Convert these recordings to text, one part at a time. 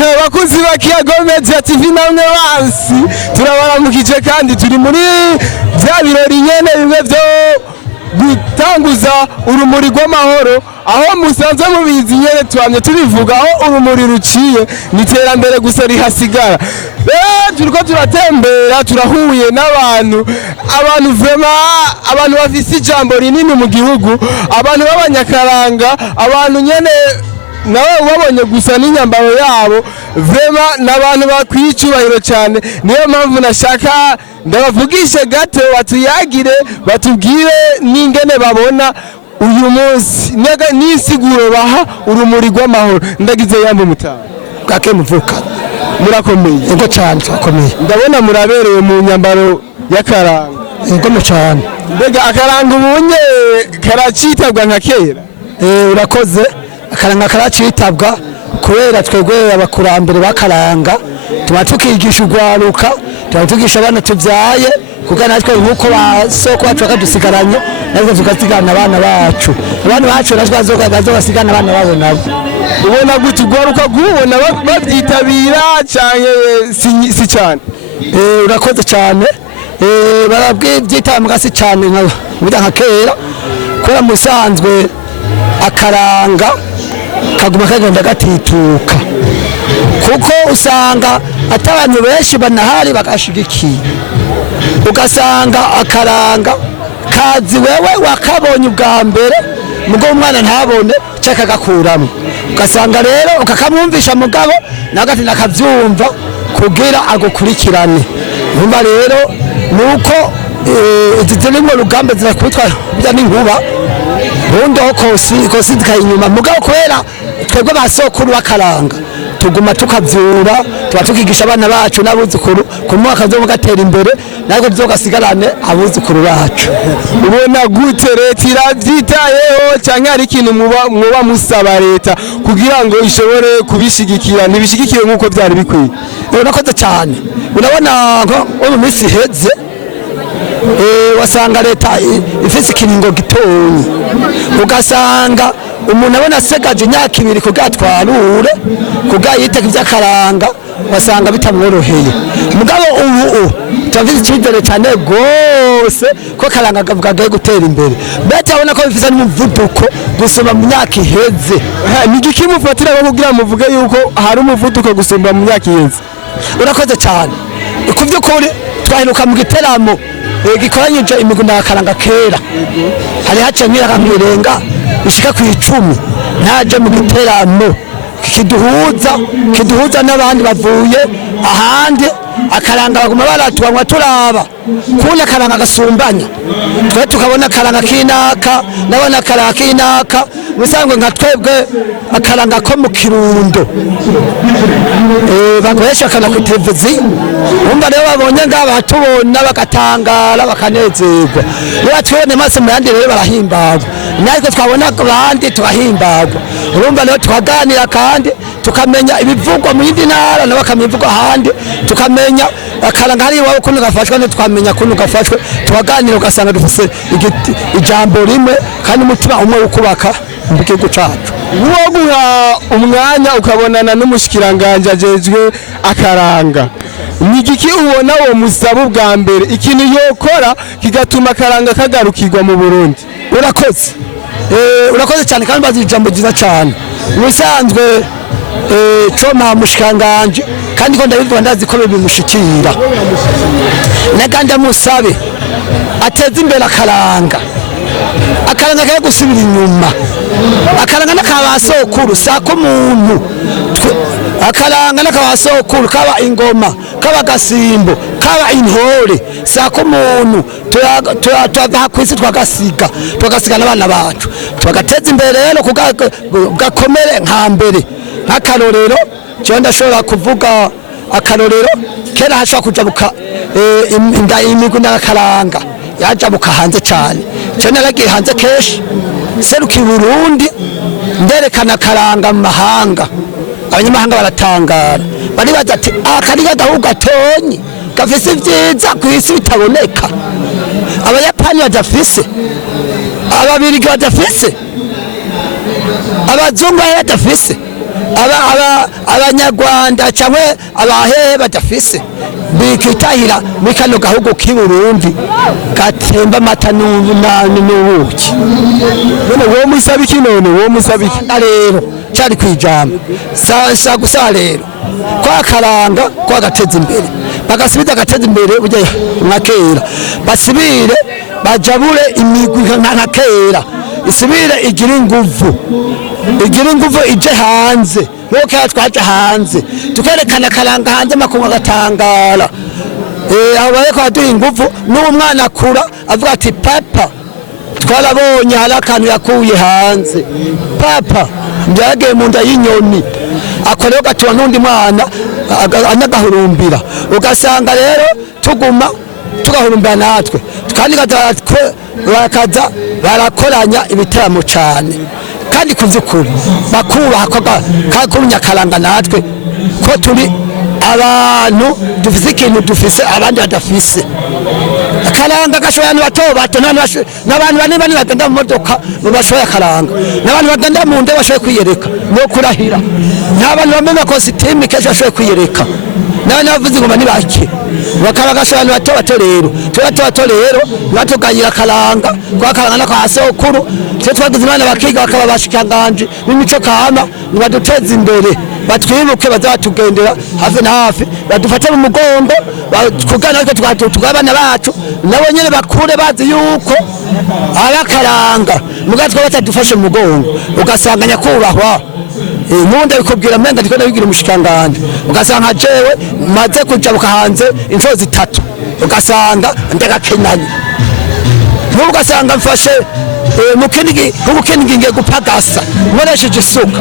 bakuzi ba Kiyago Media TV namwe basi turabaramukije kandi turi muri bya birori nyene bimwe byo gutanguza urumuri rw'amahoro aho musanze mubizi nyene twamye tubivuga aho urumuri ruciye niterambere gusa rihasigara turiko turatembera turahuye n'abantu abantu bafise ijambo rinini mu gihugu abantu b'abanyakaranga abantu nyene nawe ubabonye gusa n'inyambaro yabo vrema n'abantu bakwicubahiro cyane niyo mpamvu nashaka ndabavugishe gato batuyagire batubwire n'ingene babona uyu munsi nisiguro baha urumuri rw'amahoro ndagize yambo mutaha bwake muvuka murakomeye ego cyane twakomeye ndabona murabereye mu nyambaro y'akaranga ego cyane mbega akaranga ubunye karacitabwa nka kera urakoze akaranga karacitabwa kubera twegwe abakurambere bakaranga tuba tukigisha urwaruka tuba tugisha abana tubyaye kuko natwe nkuko basoko bacu bakadusigaranye natwe tugasigana abana bacu natwe bazobasigana abana babo nabo ubona gute urwaruka rwubona babyitabira cyane si cyane urakoze cyane barabwibyitambwa si cyane nka kera kubera musanzwe akaranga kaguma kagenda gatituka kuko usanga atabantu benshi banahari bagashigikiye ugasanga akaranga kazi wewe wakabonye ubwa mbere mugo umwana ntabone cyaka gakuramo ugasanga rero ukakamwumvisha mugabo nagati nakavyumva kugira agukurikirane umva rero nuko izizirimo rugamba zirakubitwa bya n'inkuba bundo kosi inyuma mugabo kwera twebwe basokuru bakaranga tuguma tukavyura tuba tukigisha abana bacu n'abuzukuru ku mwaka zo mugatera imbere nako tuzogasigarane abuzukuru bacu ubona gute leta iravyitayeho canke ari ikintu muba musaba leta kugira ngo ishobore kubishigikira ntibishigikiye nk'uko byari bikwiye urakoze cyane urabona ngo mu minsi iheze wasanga leta ifise ikiringo gitonyi ugasanga umuntu abona asegaje imyaka ibiri kugatwarure kugayiteka iby'akaranga wasanga bitamworoheye mugabo ubu turavize icyizere cyane rwose ko karanga gavugaga gutera imbere bete abona ko bifise n'umuvuduko gusoma mu myaka iheze ni igiki mufatira ko kugira muvuge yuko hari umuvuduko gusoma mu myaka iheze urakoze cyane ku by'ukuri twaheruka mu giteramo gikoranyije imigunda y'akaranga kera hari haciye imyaka mirenga ishika ku 10 ntaje mu giteramo kiduhuza n'abandi bavuye ahandi akaranga baguma baratubanywa turaba kuna akaranga gasumbanya twe tukabona akaranga kinaka nabona akaranga kinaka musangwe nka twebwe akaranga ko mu Kirundo bakoresha kana ku televiziyo umva rero babonye ngaba tubona bagatangara bakanezerwa niba twebwe maze mu yandi rero barahimbagwa natwe twabona abandi turahimbagwa urumva rero twaganira kandi tukamenya ibivugwa mu yindi ntara n'abakamivugwa ahandi tukamenya akaranga hari iwawe kuntu gafashwe ne twamenya kuntu gafashwe tubaganira ugasanga dufise ijambo rimwe kandi umutima umwe ukubaka mu gihugu cyacu uwo guha umwanya ukabonana n'umushikiranganje ajejwe akaranga ni igiki ubona wo musaba ubwa mbere ikintu yokora kigatuma akaranga kagarukirwa mu Burundi urakoze cyane kandi bazi ijambo ryiza cyane musanzwe coma mushikanganje kandi ko ndabivuga ndazi ko bimushikira nagandi amusabe ateze imbere akaranga kaye gusubira inyuma akaranga n'akabasokuru sako umuntu akaranga n'akabasokuru kaba ingoma kaba gasimbo kaba intore sako umuntu tuva kwisi twagasiga n'abana bacu tugateza imbere rero kugakomere nka mbere nk'akarorero cyo ndashobora kuvuga akarorero kera hashobora kujabuka imigunda y'akaranga yajabuka hanze cyane cyo naragiye hanze keshi seruki Burundi nderekana akaranga mu mahanga abanyamahanga baratangara bari bazati akariga gahugu gatonyi gafise ibyiza ku isi bitaboneka abayapani badafise ababirigi badafise abazungu badafise abanyarwanda cyangwa abahehe badafise bikitahira muri kano gahugu k'i Burundi gatemba amata n'ubuki. None wowe musaba iki none wowe musaba iki rero cyari kwijambo sasa gusa rero kwa karanga kwa gateza imbere bagasubiza gateza imbere uje nkakera basibire bajabure imigwi nka kera isubire igira inguvu ije hanze nuko twaje hanze tukerekana karanga hanze makunga gatangara aho bareko aduha inguvu n'umwana akura avuga ati papa twarabonye hari akantu yakuye hanze papa byageye mu nda y'inyoni akoreho gatura n'undi mwana anagahurumbira ugasanga rero tuguma tugahurumbira natwe kandi bakaza barakoranya ibiteramo cyane kandi kuvyukuri bakubaha ko Nyakaranga natwe ko turi abantu dufise ikintu dufise abandi badafise. Akaranga gashoboye abantu bato n'abantu bane bagenda mu modoka bashoboye akaranga n'abantu bagenda mu nde bashoboye kwiyereka no kurahira n'abantu bamena kositimu kesho bashoboye kwiyereka n'abavuze ngo nibake bakaragasha abantu bato rero bato rero batuganyira akaranga kwa karanga kwa sokuru twe twagize imana bakiga bakaba bashikanganje n'imico kama baduteza imbere batwibuke bazatugendera hafi na hafi badufate mu mugongo kugana ariko tugabana bacu nabo nyene bakure bazi yuko arakaranga mugatwe batadufashe mu mugongo ugasanganya kubahwa nundi bikubwira menga ndiko nabigira umushikanganje ugasanga jewe maze kujabuka hanze inshuro zitatu ugasanga ndagakenanye ugasanga mfashe mukenigi ngiye gupagasa nkoresheje isuka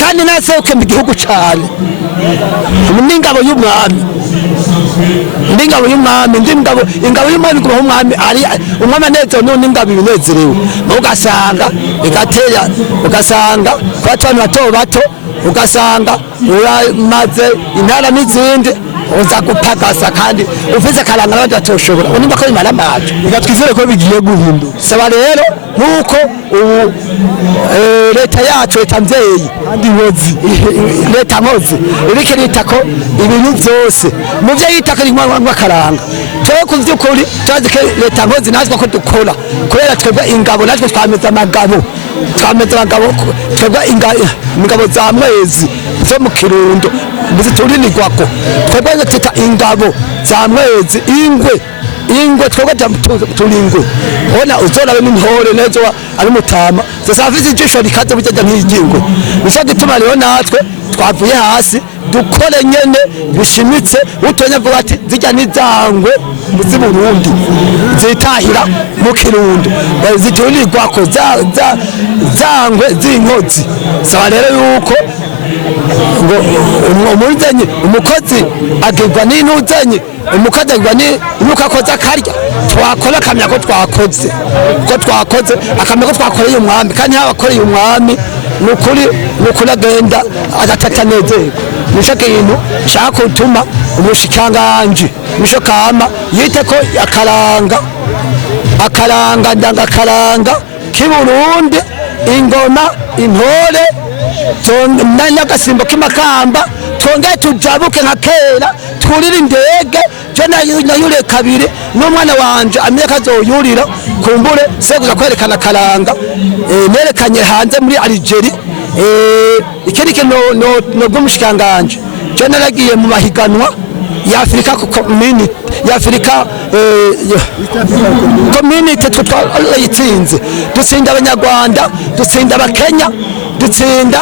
kandi naseruke mu gihugu cyane n'ingabo y'umwami ingabo y'umwami kubaho umwami ari umwami anezerewe none ingabo ibinezerewe ugasanga igatera ugasanga kwa abantu bato ugasanga uramaze intara n'izindi uza gupagasa kandi ufise karanga badatoshobora unimba ko imana maje igatwizere ko bigiye guhinduka saba rero nuko leta yacu etamvyeyi kandi leta nkozi irike litako ibintu byose muvyo yitaka rimwe karanga twe kuvyukuri twazi leta nkozi natwe ko dukora kubera twebwe ingabo natwe twameza amagabo twebwe ingabo za mwezi zo mu Kirundo biziturinigwako twebwe tita ingabo za mwezi ingwe twebwe turingwe ona uzorawe n'intore nezo ari mutama zasafize ijisho rikaze bujya nk'igingwe nico gituma rero natwe twavuye hasi dukore nyene bishimitse utonya vuga ati zijya nizangwe muzi Burundi zitahira mu Kirundo ziturinigwako zangwe zinkozi saba rero yuko ngo umuzenyi umukozi agirwa n'intuzenyi umukozi agirwa n'uko akoze akarya twakora akamenya ko twakoze akamenya ko twakoreye umwami kandi abakoreye umwami nukuri agenda agatata nezerwa nico kintu nshaka gutuma umushikanganje nico kama yite ko akaranga k'i Burundi ingoma intore n'agasimbo k'imakamba twongeye tujabuke nka kera twurira indege je nayure kabiri n'umwana wanje amenye kazoyurira kumbure seguza kwerekana karanga nerekanye hanze muri Algeria ikindi kintu no bw'umushikanganje je naragiye mu mahiganwa ya Africa community ya Africa community twayitsinze dutsinda abanyarwanda dutsinda abakenya dutsinda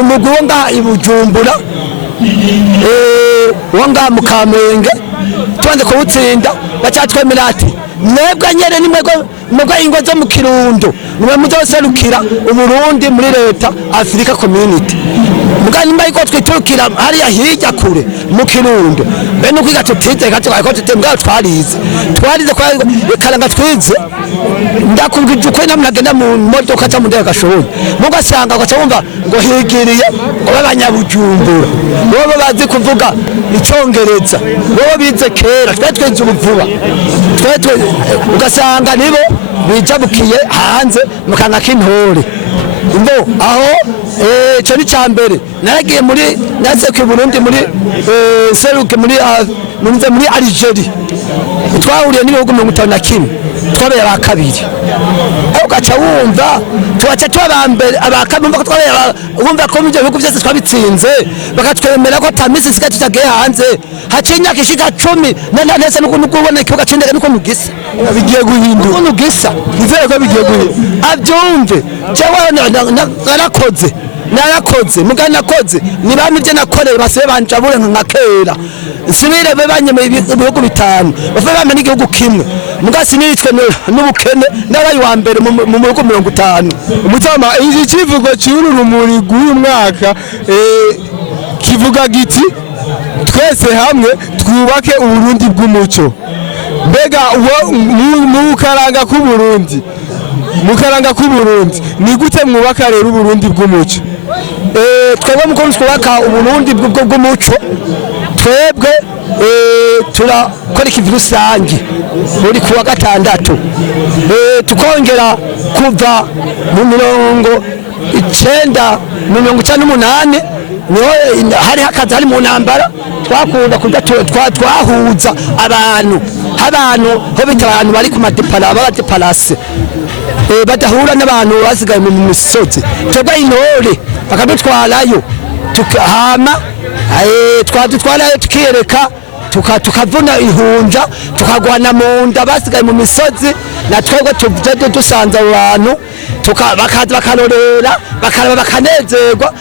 umugwi wo ngaha i Bujumbura wo ngaha mu Kamenge tubanze kuwutsinda bacyatwemera ati mwebwe nyene nimwebwe ingo zo mu Kirundo nimwe muzoserukira Uburundi muri leta Africa community mugani mbaye ko twiturukira hariya hirya kure mu Kirundo bene ukwiga tutize ko tutembwa twarize kwa karanga twize ndakubwije uko namwagenda mu modoka cyangwa ndeka gashoboye mugasanga ko cyumva ngo higiriye ngo abanyabujumbura bo bazi kuvuga icongereza bo bize kera twetwenze ubuvuba ugasanga nibo bijabukiye hanze mukanga k'intore imbo aho ico ni cambere naragiye muri naze ku Burundi muri seruke muri Algeria twahuriye n'ibihugu 51 twabera ba kabiri aho gaca wumva tubaca twabambere abakabumva ko twabera wumva ko mu bihugu byose twabitsinze bakatwemera ko tamisi sika tutagiye hanze hacinya kishika 10 nese nuko ubona ikibuga cindege nuko mugisa bigiye guhinduka nuko mugisa nizere ko bigiye guhinduka abyumve cyawe narakoze mugana nakoze nibamije nakoreye basibe banjabure nka kera nsibire bebanye ibihugu bitanu bavuye bamena igihugu kimwe mugasi nitwe n'ubukene n'abayi wa mbere mu bihugu 50 umutama iki kivugo cy'ururumuri rw'uyu mwaka kivuga giti twese hamwe twubake uburundi bw'umuco mbega mu karanga k'uburundi ni gute mwubaka rero uburundi bw'umuco twebwe muko twubaka uburundi bw'umuco twebwe turakora ikivi rusange buri kuwa gatandatu tukongera kuva mu 1998 niho hari hakaza hari mu ntambara twakunda kuja twahuza abantu ho bita abantu bari ku madepalase badahura n'abantu basigaye mu misozi twebwe intore bakadutwarayo tukahama twadutwarayo tukiereka tukavuna ihunja tukagwana mu nda basigaye mu misozi na twebwe tuje dusanze abantu bakaza bakarorera bakanezerwa